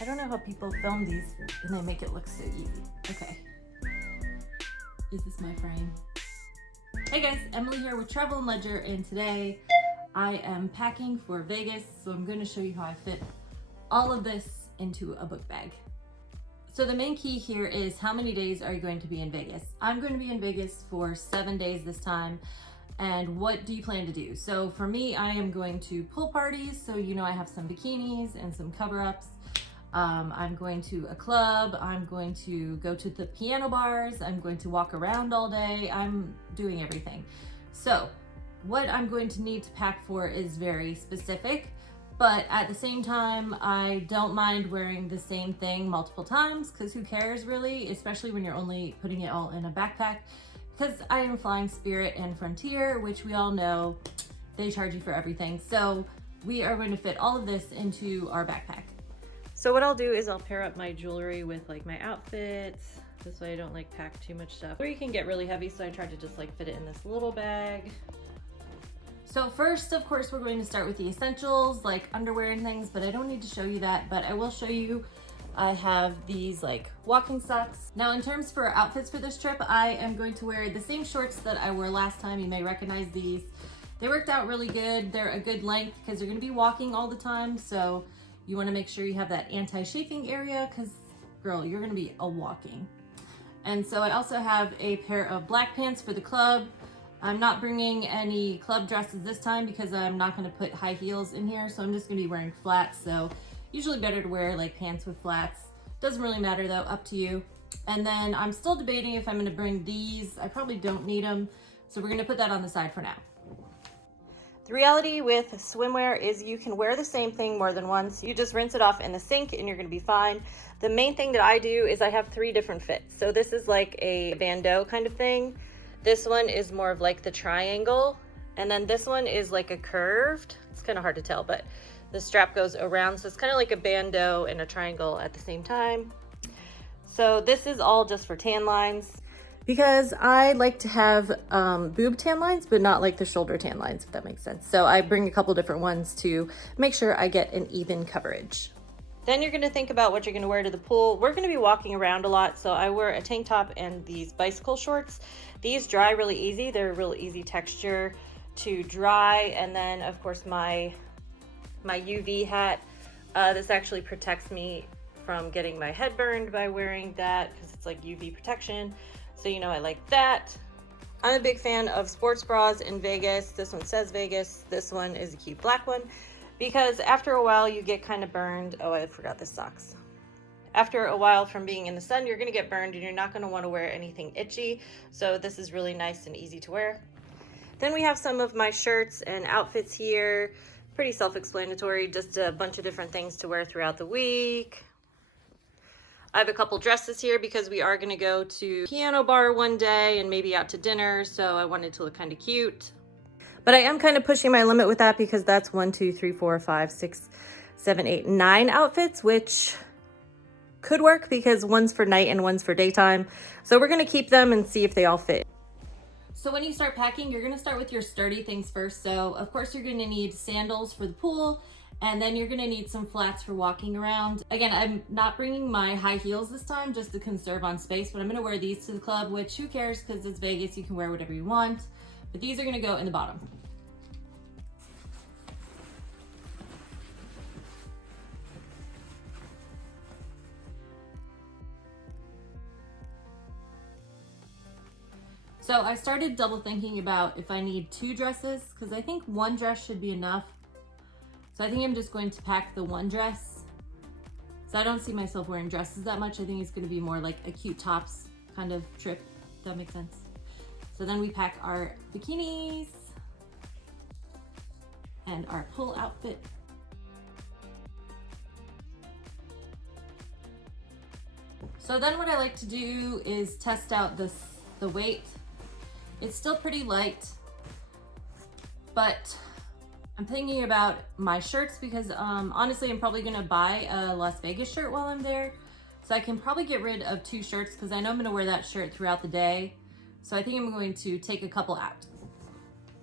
I don't know how people film these and they make it look so easy. Okay. Is this my frame? Hey guys, Emily here with Travel and Ledger, and today I am packing for Vegas, so I'm going to show you how I fit all of this into a book bag. So the main key here is how many days are you going to be in Vegas? I'm going to be in Vegas for 7 days this time. And what do you plan to do? So for me, I am going to pool parties. So you know I have some bikinis and some cover-ups. I'm going to a club. I'm going to go to the piano bars. I'm going to walk around all day. I'm doing everything. So what I'm going to need to pack for is very specific. But at the same time, I don't mind wearing the same thing multiple times because who cares really, especially when you're only putting it all in a backpack. Because I am flying Spirit and Frontier, which we all know they charge you for everything. So we are going to fit all of this into our backpack. So what I'll do is I'll pair up my jewelry with like my outfits. This way I don't like pack too much stuff. Or you can get really heavy, so I tried to just like fit it in this little bag. So first, of course, we're going to start with the essentials like underwear and things, but I don't need to show you that, but I will show you. I have these like walking socks. Now in terms for outfits for this trip, I am going to wear the same shorts that I wore last time. You may recognize these. They worked out really good. They're a good length because you're gonna be walking all the time. So you wanna make sure you have that anti-chafing area because girl, you're gonna be a walking. And so I also have a pair of black pants for the club. I'm not bringing any club dresses this time because I'm not gonna put high heels in here. So I'm just gonna be wearing flats. So usually better to wear like pants with flats. Doesn't really matter though, up to you. And then I'm still debating if I'm gonna bring these. I probably don't need them. So we're gonna put that on the side for now. The reality with swimwear is you can wear the same thing more than once. You just rinse it off in the sink and you're gonna be fine. The main thing that I do is I have 3 different fits. So this is like a bandeau kind of thing. This one is more of like the triangle. And then this one is like a curved. It's kind of hard to tell, but the strap goes around. So it's kind of like a bandeau and a triangle at the same time. So this is all just for tan lines because I like to have boob tan lines, but not like the shoulder tan lines, if that makes sense. So I bring a couple different ones to make sure I get an even coverage. Then you're gonna think about what you're gonna wear to the pool. We're gonna be walking around a lot, so I wear a tank top and these bicycle shorts. These dry really easy. They're a real easy texture to dry. And then of course my UV hat. This actually protects me from getting my head burned by wearing that because it's like UV protection. So you know I like that. I'm a big fan of sports bras in Vegas. This one says Vegas. This one is a cute black one. Because after a while you get kind of burned. Oh, I forgot the socks. After a while from being in the sun, you're gonna get burned and you're not gonna wanna wear anything itchy. So this is really nice and easy to wear. Then we have some of my shirts and outfits here. Pretty self-explanatory, just a bunch of different things to wear throughout the week. I have a couple dresses here because we are gonna go to piano bar one day and maybe out to dinner. So I wanted to look kind of cute. But I am kind of pushing my limit with that because that's 1, 2, 3, 4, 5, 6, 7, 8, 9 outfits, which could work because one's for night and one's for daytime. So we're gonna keep them and see if they all fit. So when you start packing, you're gonna start with your sturdy things first. So of course you're gonna need sandals for the pool, and then you're gonna need some flats for walking around. Again, I'm not bringing my high heels this time just to conserve on space, but I'm gonna wear these to the club, which who cares because it's Vegas, you can wear whatever you want. But these are gonna go in the bottom. So I started double thinking about if I need 2 dresses because I think 1 dress should be enough. So I think I'm just going to pack the 1 dress. So I don't see myself wearing dresses that much. I think it's gonna be more like a cute tops kind of trip, if that makes sense. So then we pack our bikinis and our pool outfit. So then what I like to do is test out the weight. It's still pretty light, but I'm thinking about my shirts because honestly, I'm probably gonna buy a Las Vegas shirt while I'm there. So I can probably get rid of 2 shirts because I know I'm gonna wear that shirt throughout the day. So I think I'm going to take a couple out.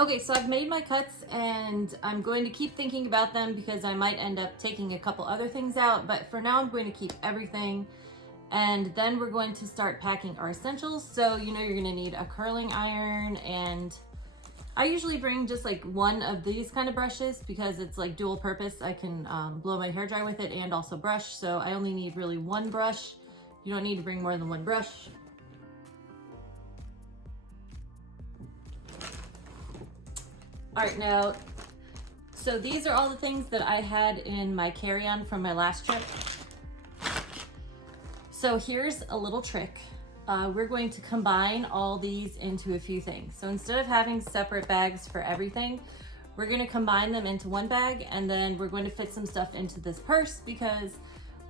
Okay, so I've made my cuts and I'm going to keep thinking about them because I might end up taking a couple other things out, but for now I'm going to keep everything. And then we're going to start packing our essentials. So you know you're gonna need a curling iron, and I usually bring just like one of these kind of brushes because it's like dual purpose. I can blow my hair dry with it and also brush. So I only need really one brush. You don't need to bring more than one brush. All right, now, so these are all the things that I had in my carry-on from my last trip. So here's a little trick. We're going to combine all these into a few things. So instead of having separate bags for everything, we're gonna combine them into one bag, and then we're going to fit some stuff into this purse because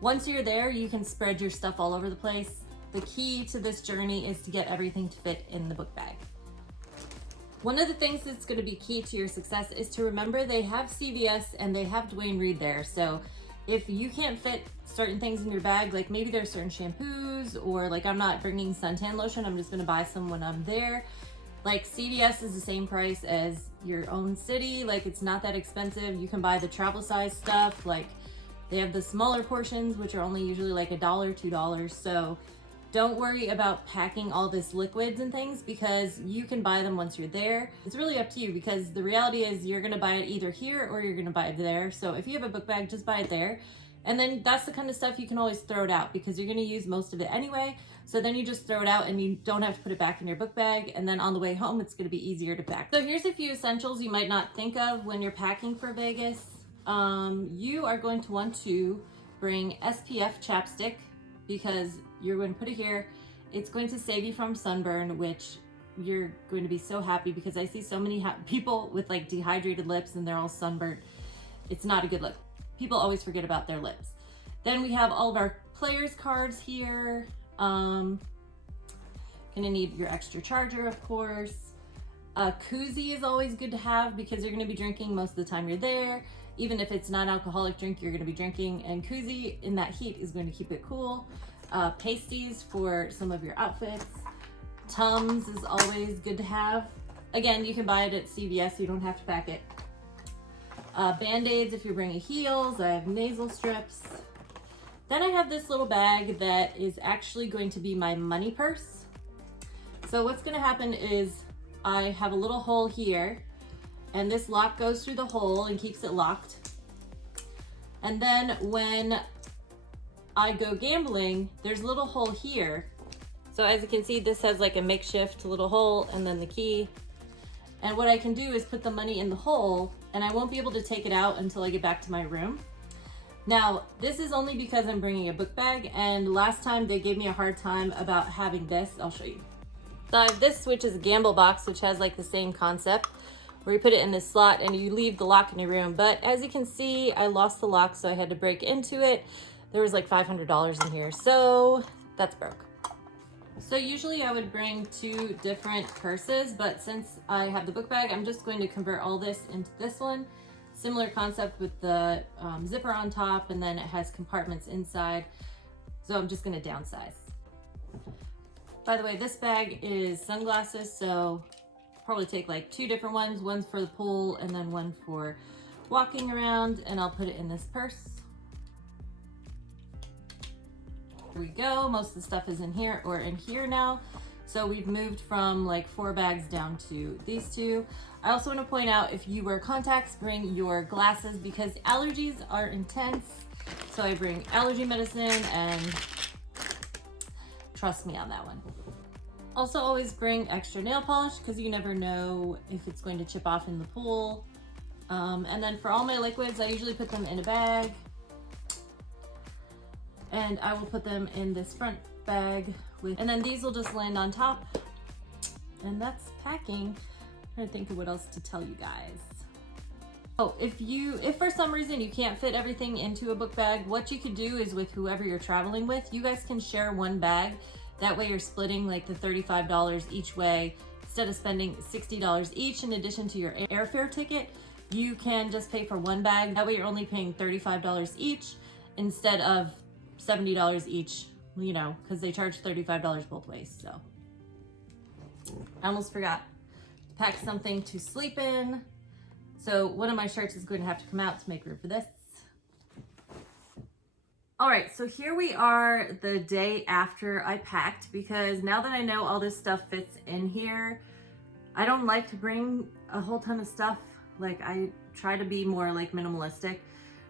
once you're there, you can spread your stuff all over the place. The key to this journey is to get everything to fit in the book bag. One of the things that's going to be key to your success is to remember they have CVS and they have Duane Reade there. So if you can't fit certain things in your bag, like maybe there's certain shampoos, or like I'm not bringing suntan lotion, I'm just going to buy some when I'm there. Like CVS is the same price as your own city. Like it's not that expensive. You can buy the travel size stuff. Like they have the smaller portions, which are only usually like $1, $2. So don't worry about packing all this liquids and things because you can buy them once you're there. It's really up to you because the reality is you're gonna buy it either here or you're gonna buy it there. So if you have a book bag, just buy it there. And then that's the kind of stuff you can always throw it out because you're gonna use most of it anyway. So then you just throw it out and you don't have to put it back in your book bag. And then on the way home, it's gonna be easier to pack. So here's a few essentials you might not think of when you're packing for Vegas. You are going to want to bring SPF chapstick because you're going to put it here. It's going to save you from sunburn, which you're going to be so happy because I see so many people with like dehydrated lips and they're all sunburnt. It's not a good look. People always forget about their lips. Then we have all of our players cards here. Gonna need your extra charger, of course. A koozie is always good to have because you're gonna be drinking most of the time you're there. Even if it's not an alcoholic drink, you're gonna be drinking, and koozie in that heat is going to keep it cool. Pasties for some of your outfits. Tums is always good to have. Again, you can buy it at CVS, you don't have to pack it. Band-aids if you're bringing heels. I have nasal strips. Then I have this little bag that is actually going to be my money purse. So what's gonna happen is I have a little hole here, and this lock goes through the hole and keeps it locked. And then when I go gambling, there's a little hole here. So as you can see, this has like a makeshift little hole and then the key. And what I can do is put the money in the hole, and I won't be able to take it out until I get back to my room. Now, this is only because I'm bringing a book bag, and last time they gave me a hard time about having this. I'll show you. So I have this, which is a gamble box, which has like the same concept, where you put it in this slot and you leave the lock in your room. But as you can see, I lost the lock, so I had to break into it. There was like $500 in here, so that's broke. So usually I would bring 2 different purses, but since I have the book bag, I'm just going to convert all this into this one. Similar concept with the zipper on top, and then it has compartments inside. So I'm just gonna downsize. By the way, this bag is sunglasses, so probably take like 2 different ones. One's for the pool and then one for walking around, and I'll put it in this purse. Here we go. Most of the stuff is in here or in here now. So we've moved from like 4 bags down to these 2. I also want to point out, if you wear contacts, bring your glasses because allergies are intense. So I bring allergy medicine, and trust me on that one. Also always bring extra nail polish because you never know if it's going to chip off in the pool. And then for all my liquids, I usually put them in a bag. And I will put them in this front bag and then these will just land on top. And that's packing. I'm trying to think of what else to tell you guys. Oh, if for some reason you can't fit everything into a book bag, what you could do is with whoever you're traveling with, you guys can share one bag. That way you're splitting like the $35 each way. Instead of spending $60 each in addition to your airfare ticket, you can just pay for one bag. That way you're only paying $35 each instead of $70 each, you know, because they charge $35 both ways. So I almost forgot. pack something to sleep in. So one of my shirts is going to have to come out to make room for this. All right, so here we are the day after I packed, because now that I know all this stuff fits in here, I don't like to bring a whole ton of stuff. Like, I try to be more like minimalistic.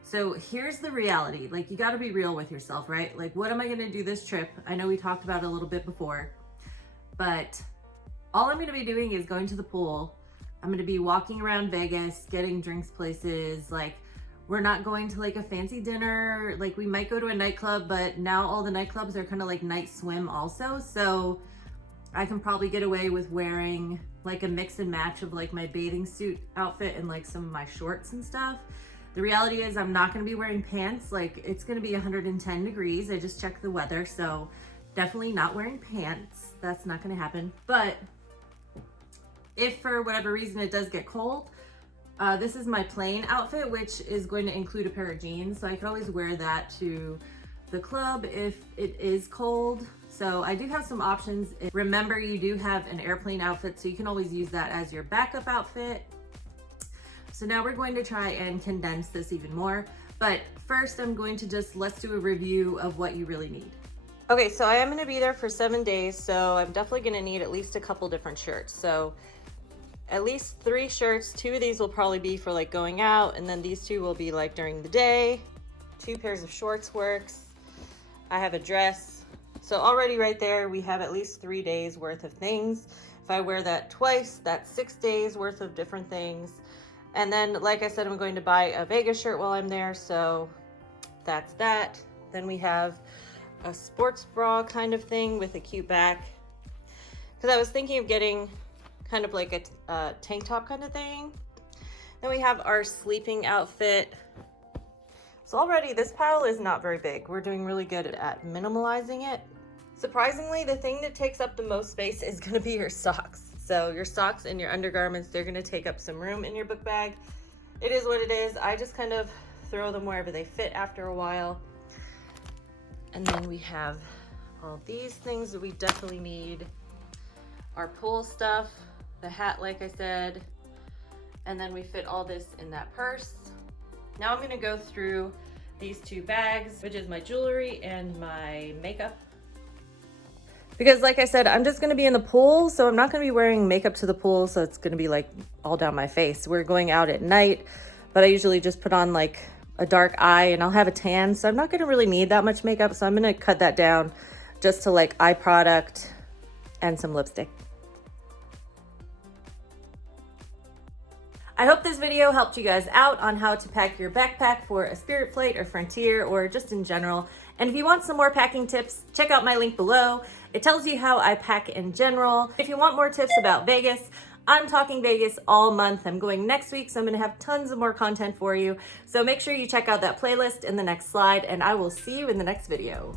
So here's the reality. Like, you got to be real with yourself, right? Like, what am I going to do this trip? I know we talked about it a little bit before, but all I'm going to be doing is going to the pool. I'm going to be walking around Vegas, getting drinks places. Like, we're not going to like a fancy dinner. Like, we might go to a nightclub, but now all the nightclubs are kind of like night swim also. So I can probably get away with wearing like a mix and match of like my bathing suit outfit and like some of my shorts and stuff. The reality is I'm not going to be wearing pants. Like, it's going to be 110 degrees. I just checked the weather, so definitely not wearing pants. That's not going to happen. But if for whatever reason it does get cold, this is my plain outfit, which is going to include a pair of jeans. So I could always wear that to the club if it is cold. So I do have some options. Remember, you do have an airplane outfit, so you can always use that as your backup outfit. So now we're going to try and condense this even more. But first I'm going to let's do a review of what you really need. Okay, so I am gonna be there for 7 days, so I'm definitely gonna need at least a couple different shirts. So at least 3 shirts. 2 of these will probably be for like going out, and then these 2 will be like during the day. 2 pairs of shorts works. I have a dress. So already right there, we have at least 3 days worth of things. If I wear that twice, that's 6 days worth of different things. And then, like I said, I'm going to buy a Vegas shirt while I'm there, so that's that. Then we have a sports bra kind of thing with a cute back. Because I was thinking of getting kind of like a tank top kind of thing. Then we have our sleeping outfit. So already this pile is not very big. We're doing really good at minimalizing it. Surprisingly, the thing that takes up the most space is gonna be your socks. So your socks and your undergarments, they're gonna take up some room in your book bag. It is what it is. I just kind of throw them wherever they fit after a while. And then we have all these things that we definitely need. Our pool stuff, the hat, like I said, and then we fit all this in that purse. Now I'm gonna go through these 2 bags, which is my jewelry and my makeup. Because like I said, I'm just gonna be in the pool, so I'm not gonna be wearing makeup to the pool, so it's gonna be like all down my face. We're going out at night, but I usually just put on like a dark eye and I'll have a tan, so I'm not gonna really need that much makeup, so I'm gonna cut that down just to like eye product and some lipstick. I hope this video helped you guys out on how to pack your backpack for a Spirit flight or Frontier or just in general. And if you want some more packing tips, check out my link below. It tells you how I pack in general. If you want more tips about Vegas, I'm talking Vegas all month. I'm going next week, so I'm gonna have tons of more content for you. So make sure you check out that playlist in the next slide, and I will see you in the next video.